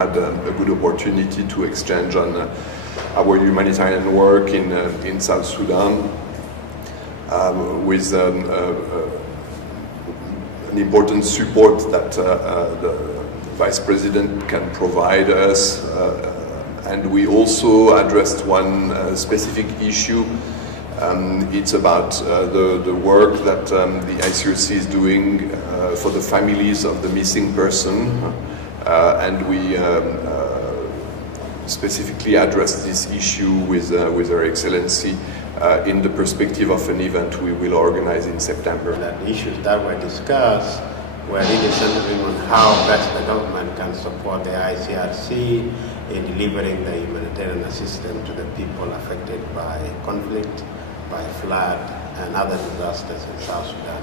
Had a good opportunity to exchange on our humanitarian work in South Sudan with an important support that the Vice President can provide us, and we also addressed one specific issue. It's about the work that the ICRC is doing for the families of the missing person. And we specifically addressed this issue with Her Excellency in the perspective of an event we will organize in September. The issues that were discussed were really centering on how best the government can support the ICRC in delivering the humanitarian assistance to the people affected by conflict, by flood, and other disasters in South Sudan.